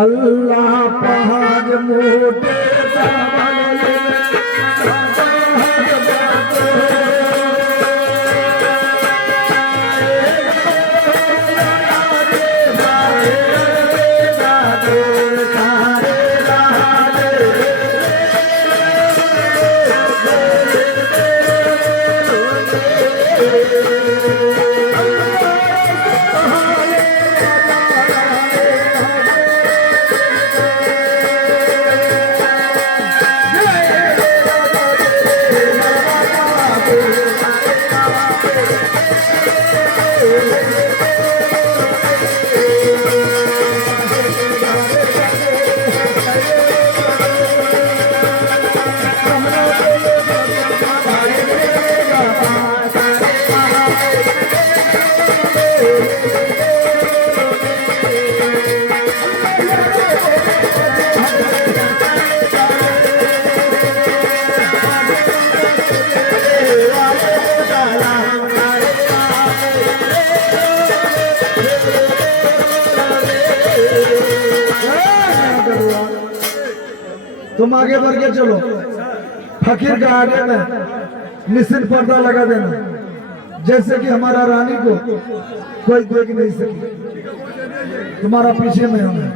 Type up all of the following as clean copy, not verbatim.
अल्लाह पहाड़ मोटे तुम आगे बढ़ के चलो। फकीर के आगे में निश्चित पर्दा लगा देना, जैसे कि हमारा रानी को कोई देख नहीं सके। तुम्हारा पीछे में हमें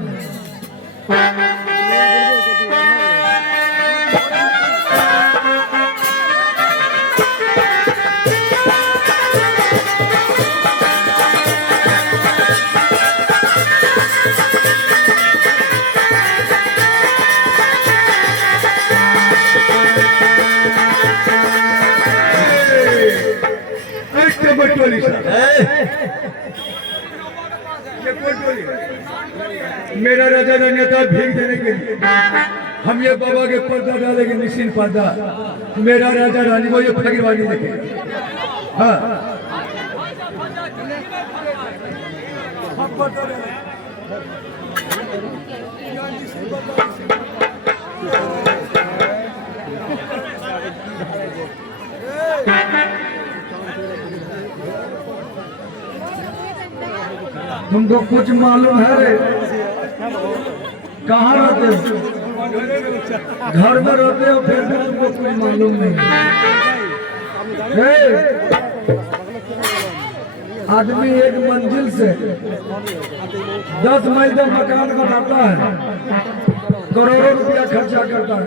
मेरा राजा नेता भीख देने के लिए हम ये बाबा के पर्दा डालेंगे, निश्चिंत पर्दा। मेरा राजा रानी को ये फकीरवानी देखे। हाँ तुमको कुछ मालूम है रे? कहाँ रहते हो? घर में रहते हो, फिर भी तुमको कुछ मालूम नहीं है। आदमी एक मंजिल से 10 मील तक मकान बनाता है, करोड़ों रुपया खर्चा करता है,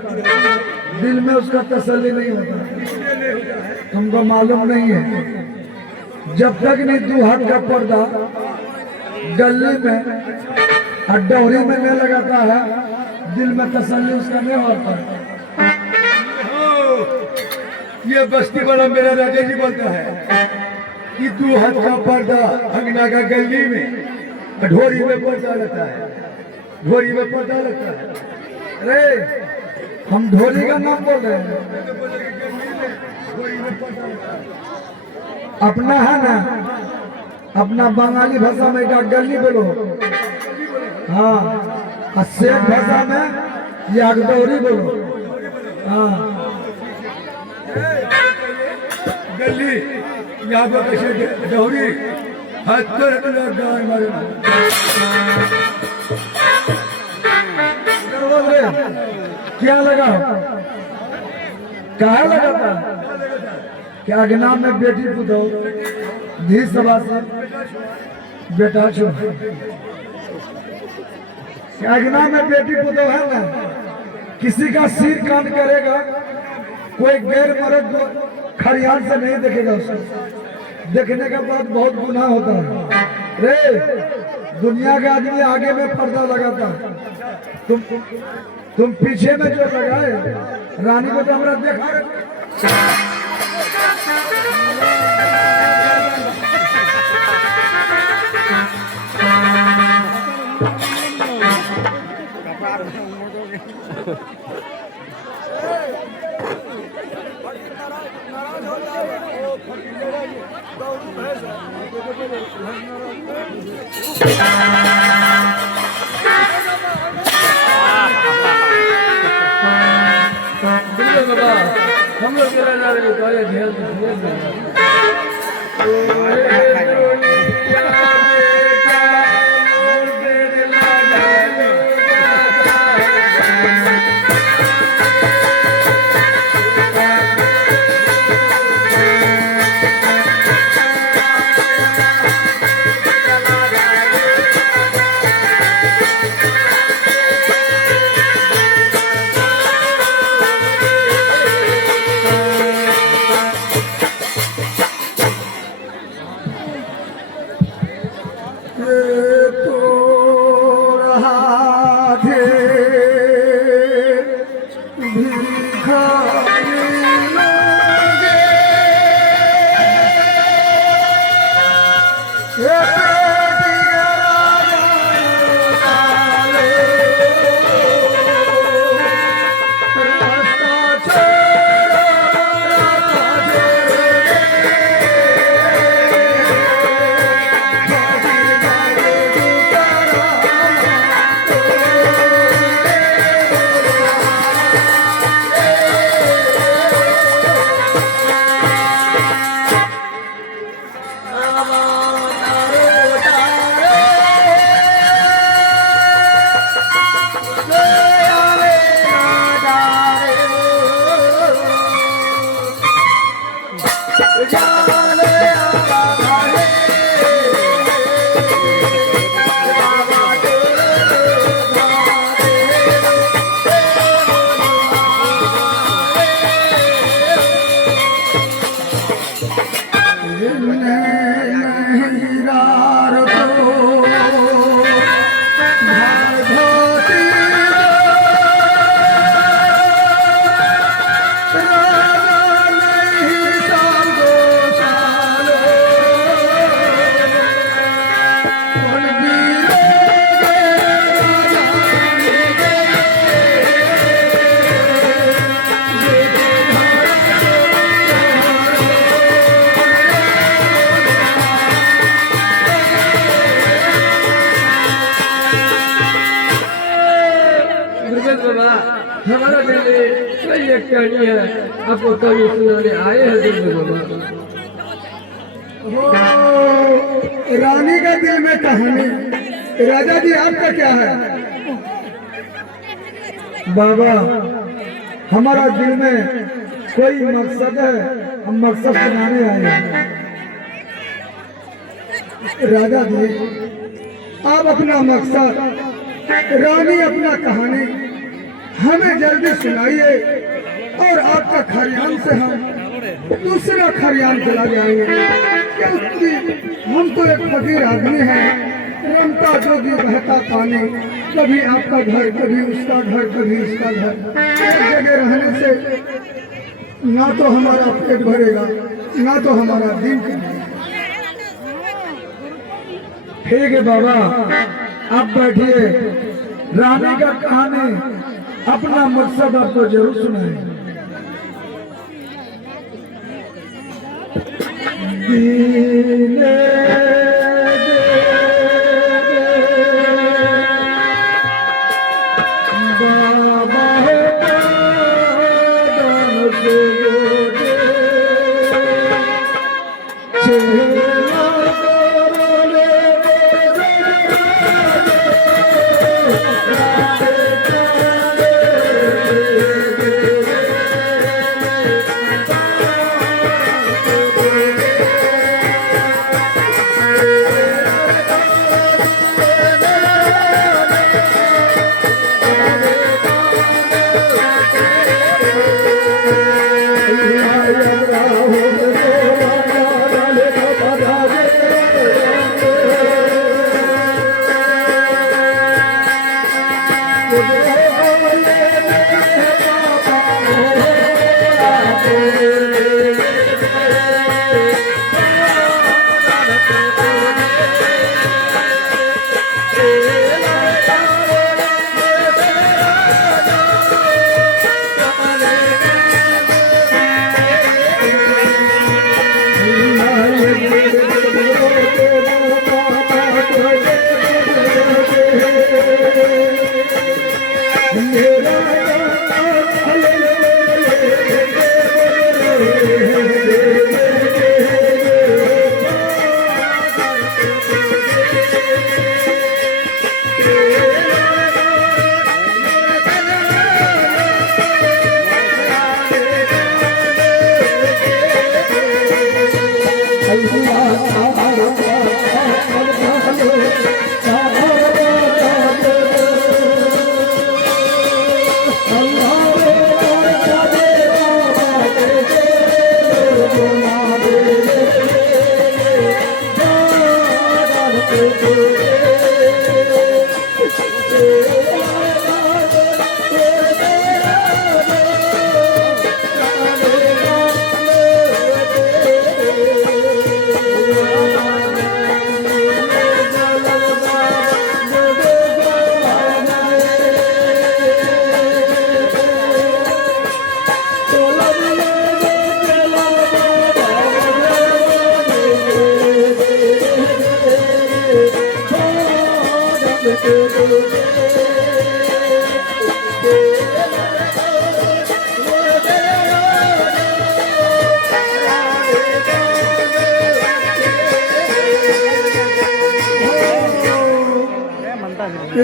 दिल में उसका तसल्ली नहीं होता। तुमको मालूम नहीं है, जब तक नहीं 2 हाथ का पर्दा गली में और डोरी में नहीं लगाता है, दिल में तसल्ली उसका नहीं होता। ये बस्ती वाला मेरा राजा जी बोलता है, कि 2 हाथ का पर्दा अंगना का गली में ढोरी में पर्दा लगता है, ढोरी में पर्दा लगता है। अरे हम ढोली का नाम बोल रहे हैं, ढोरी में पर्दा लगता है। अपना है ना, अपना बंगाली भाषा में का गली बोलो, हाँ, और सेठ भाषा में या डोरी बोलो, हाँ। गली यहाँ पर कैसे डोरी हाथ तो गान मारे क्या लगा, कहा लगा था क्या अगना में बेटी पुतो धी सभा से बेटा छो, अगना में बेटी पुतो है ना, किसी का सिर कान करेगा, कोई गैर मर्द खरियान से नहीं देखेगा, उसको देखने के बाद बहुत गुनाह होता है। रे दुनिया के आदमी आगे में पर्दा लगाता, तुम पीछे में जो लगाए, रानी को तो हमारा देखा हम लोग जा रहे हमारा कई एक कहानी है, आपको कभी सुनाने आए हैं दिल में बाबा। रानी का दिल में कहानी, राजा जी आपका क्या है? बाबा हमारा दिल में कोई मकसद है, हम मकसद सुनाने आए हैं। राजा जी आप अपना मकसद, रानी अपना कहानी हमें जल्दी सुनाइए और आपका खरियान से हम दूसरा खरियान चला जाएंगे, क्योंकि हम तो एक फकीर आदमी हैं, रमता जोगी बहता पानी, कभी आपका घर कभी उसका घर कभी उसका घर, एक जगह रहने से ना तो हमारा पेट भरेगा ना तो हमारा दिन कटेगा। ठीक है बाबा, आप बैठिए। रानी का कहानी अपना मकसद आपको जरूर सुनाए। दीने बाबा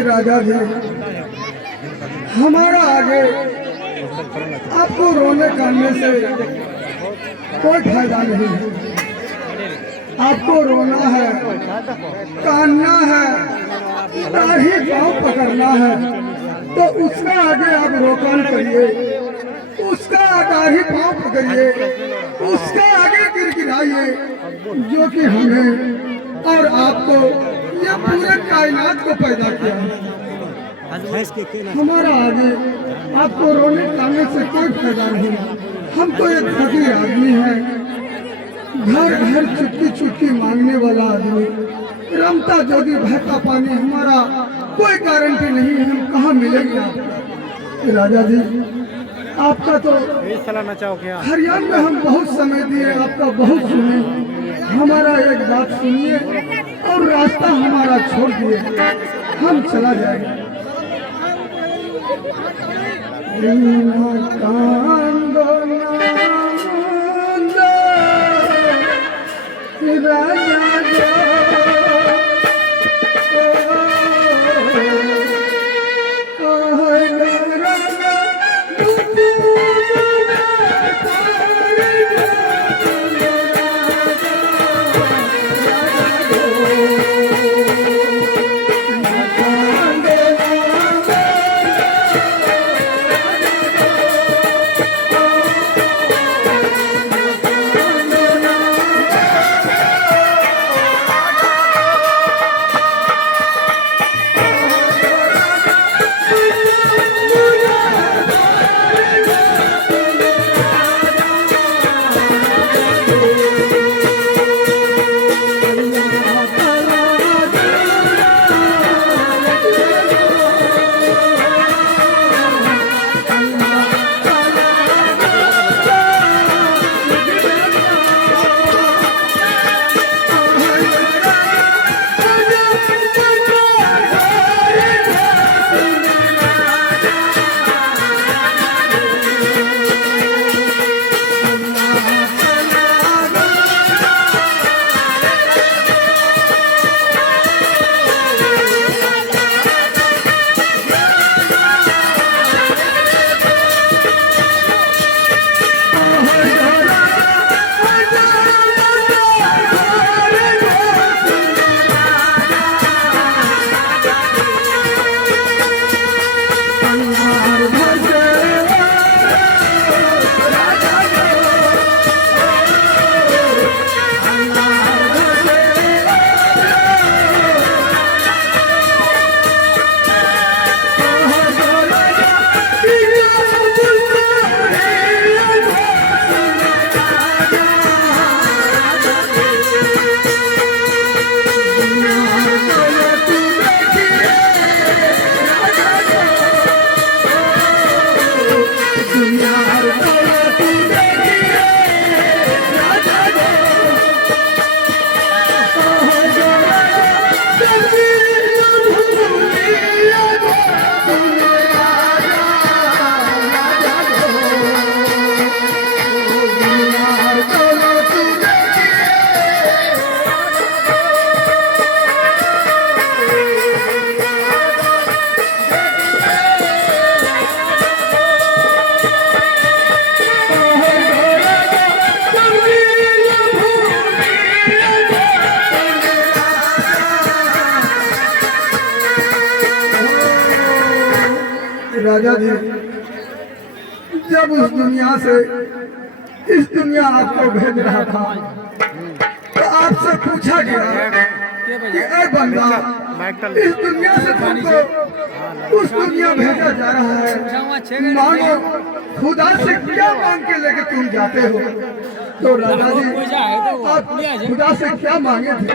राजा जी, हमारा आगे आपको रोने काटने से कोई फायदा नहीं है। आपको रोना है, कानना है, दाढ़ी पाँव पकड़ना है, तो उसका आगे आप रोकन करिए, उसका दाढ़ी पाँव पकड़िए, उसका आगे गिड़गिड़ाइए, जो कि हमें और आपको ये पूरे कायनात को पैदा किया है। हमारा आगे आपको रोने काटने से कोई फायदा नहीं। हम तो एक फकीर आदमी है, घर घर चुटकी चुटकी मांगने वाला आदमी, रमता जोगी बहता पानी, हमारा कोई गारंटी नहीं है हम कहाँ मिलेंगे आपको। राजा जी, आपका तो हरियाणा में हम बहुत समय दिए, आपका बहुत सुने, हमारा एक बात सुनिए और रास्ता हमारा छोड़ दिए, हम चला जाएंगे। राजा जी, जब उस दुनिया से इस दुनिया आपको भेज रहा था तो आपसे पूछा गया कि ऐ बंदा, इस दुनिया से तुमको उस दुनिया भेजा जा रहा है, मांगो खुदा से क्या मांग के लेके तुम जाते हो? तो राजा जी आप खुदा से क्या मांगे थे?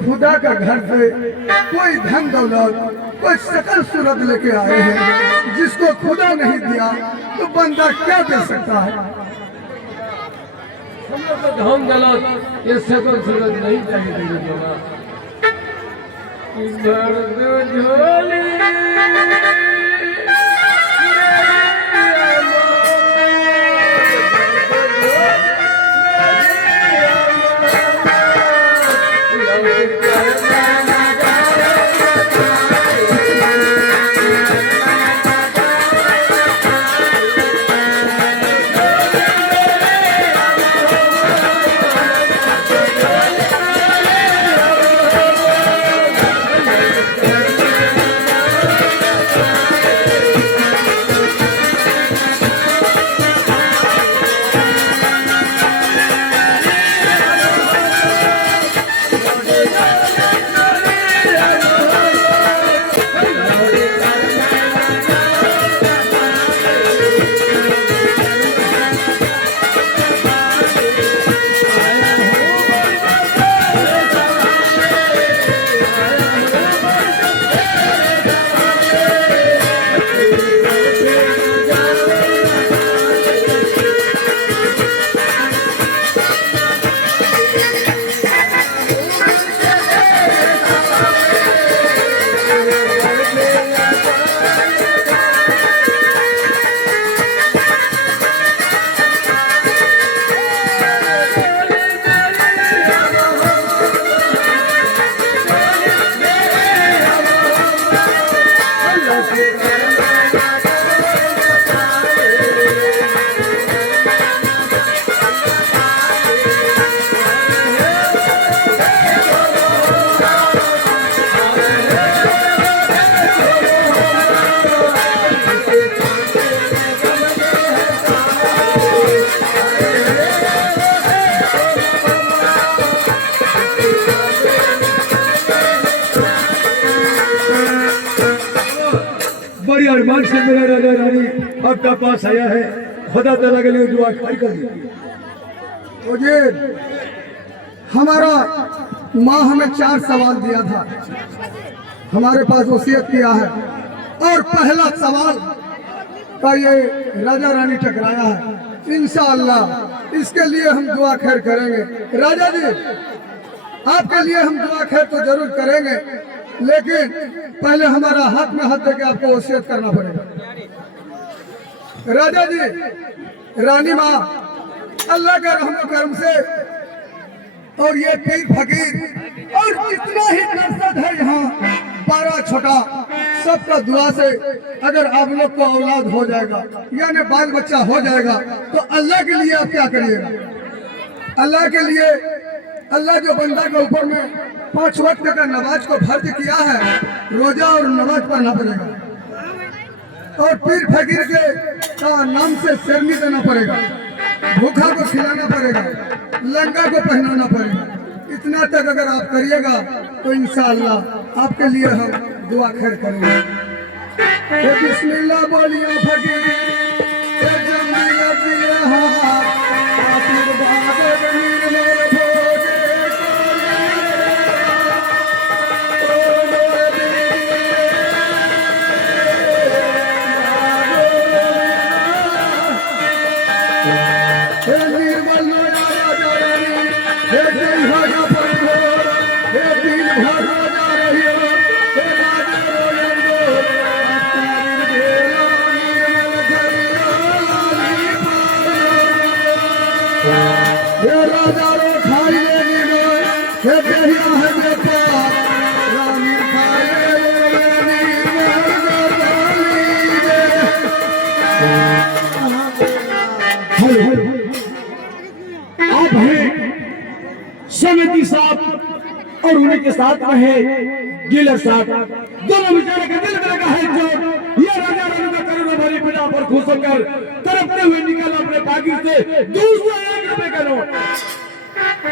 खुदा का घर से कोई धन दौलत, कोई शकल सूरत लेके आए हैं, जिसको खुदा नहीं दिया तो बंदा क्या दे सकता है? हम लोग को धन दौलत ये शकल सूरत नहीं चाहिए झोली बड़ी अरमान से मेरा राजा रानी आपका पास आया है, खुदा ताला के लिए दुआ खाई कर दी। मुझे हमारा माँ हमें 4 सवाल दिया था, हमारे पास वसीयत किया है, और पहला सवाल का ये राजा रानी टकराया है। इंशाअल्लाह इसके लिए हम दुआ खैर करेंगे। राजा जी आपके लिए हम दुआ खैर तो जरूर करेंगे, लेकिन पहले हमारा हाथ में हाथ देके आपको वसीयत करना पड़ेगा। राजा जी रानी माँ अल्लाह का रहमत करम से और ये पीर फकीर और जितना ही नरसद है यहाँ 12 छोटा सबका दुआ से अगर आप लोग को औलाद हो जाएगा यानी बाल बच्चा हो जाएगा तो अल्लाह के लिए आप क्या करिएगा? अल्लाह के लिए अल्लाह जो बंदा के ऊपर में 5 वक्त का नमाज को फर्ज किया है, रोजा और नमाज पढ़ना पड़ेगा। और पीर फकीर के का नाम से शेरनी देना पड़ेगा, भूखा को खिलाना पड़ेगा, लंगा को पहनाना पड़ेगा। इतना तक अगर आप करिएगा तो इंशाअल्लाह आपके लिए हम दुआ खैर करेंगे। ये बिस्मिल्लाह बोलिए फकीर, ये जमीन दिए हाथ, आशीर्वाद जमीन में भोगे आप हैं समिति साहब और उन्हीं के साथ में है गिलर साहब। दोनों बेचारे का दिल में लगा है जो ये राजा रानी का करोड़ों भरी पिता पर खुश होकर तड़पते हुए निकल अपने पाकिट से 201 रुपए का नोट।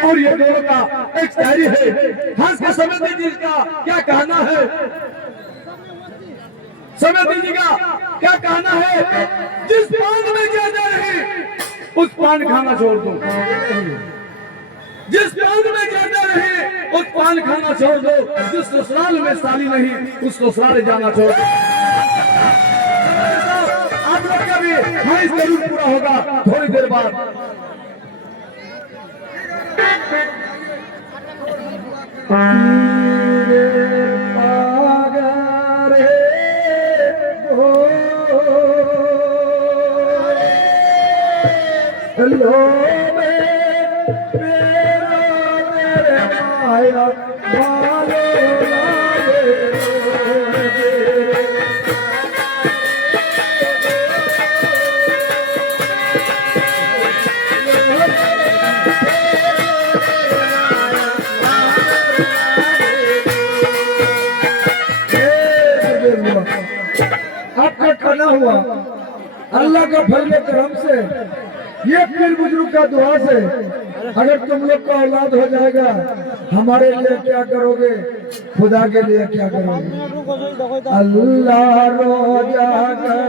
और ये दोनों का एक शायरी है, हंस के समिति जी का क्या कहना है, समिति जी का क्या कहना है, जिस पान में ज्यादा रहे उस पान खाना छोड़ दो, जिस पान में ज्यादा रहे उस पान खाना छोड़ दो, जिस ससुराल में साली नहीं उस ससुराल जाना छोड़ दो। आप लोग का भी ख्वाहिश जरूर पूरा होगा थोड़ी देर बाद। आपका खाना हुआ अल्लाह का फजल करम से, ये पीर बुजुर्ग का दुआ से अगर तुम लोग का औलाद हो जाएगा, हमारे लिए क्या करोगे, खुदा के लिए क्या करोगे। अल्लाह रोजा कर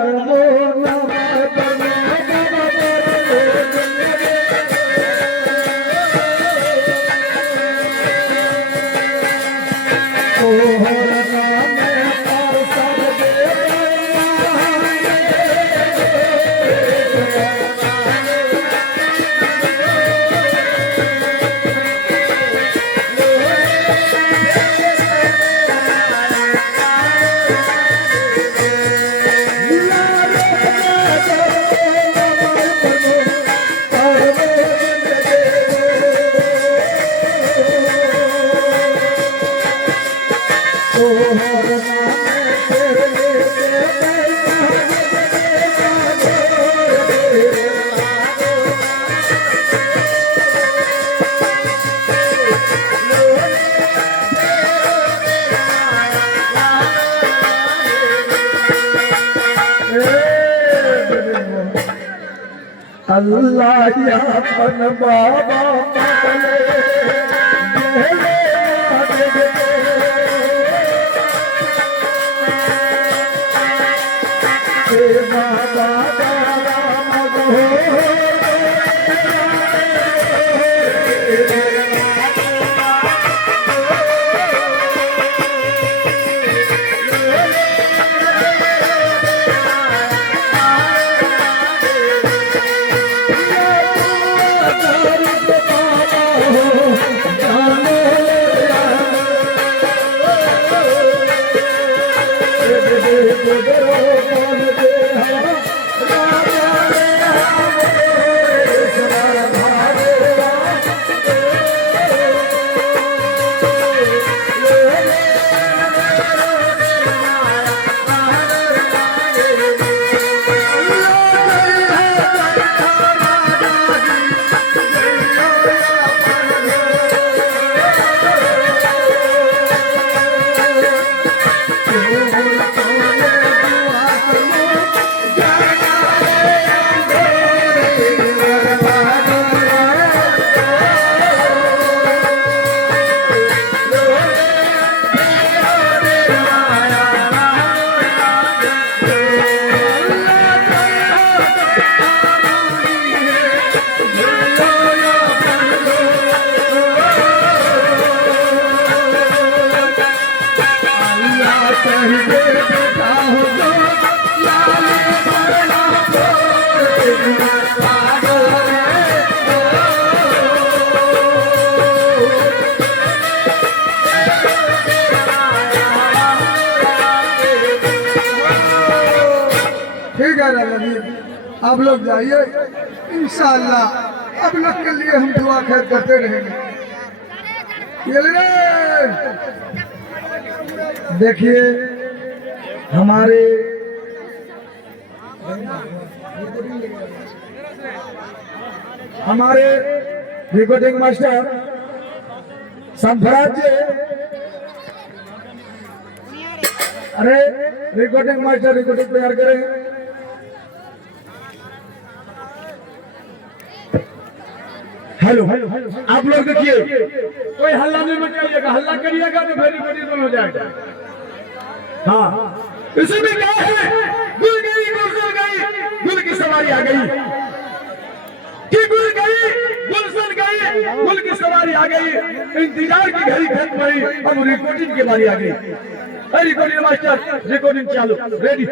अल्लाह यापन बाबा कहीं दे बेटा हो तो लाले मरना छोड़ पागल ठीक है राजा जी, आप लोग जाइए, इंशाअल्लाह आप लोग के लिए हम दुआ खैर करते रहेंगे। ये ले। देखिए हमारे रिकॉर्डिंग मास्टर संभराज जी, अरे रिकॉर्डिंग मास्टर रिकॉर्डिंग तैयार करें। हेलो, आप लोग देखिए, कोई हल्ला नहीं मचाइएगा, हल्ला करिएगा तो फिर रिकॉर्डिंग हो जाएगा। हाँ, इसमें क्या है, गुल गई गुल गई, गुल की सवारी आ गई कि गुल गई गुलशन गई, गुल की सवारी आ गई, इंतजार की घड़ी खत्म हुई, अब रिकॉर्डिंग की बारी आ गई। रिकॉर्डिंग मास्टर रिकॉर्डिंग चालू, रेडी।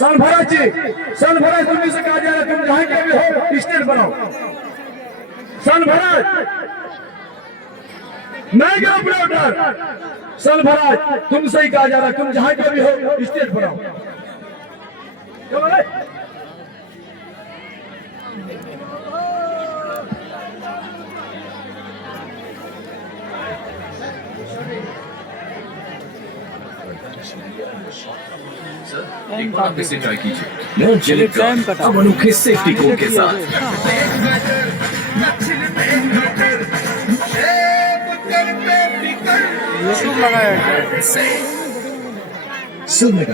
सनभराज जी, सनभराज तुम्हें से कहा जा रहा है, तुम जहां के भी हो स्टेज बनाओ। सनभराज नहीं गया ऑपरेटर, सनभराज तुमसे ही कहा जा रहा है, तुम जहां के भी हो स्टेज बनाओ। एक बार फिर से ट्राई कीजिए। चिलिक अब अनोखे सेफ्टी कोड के साथ। यूट्यूब लगाया सुनने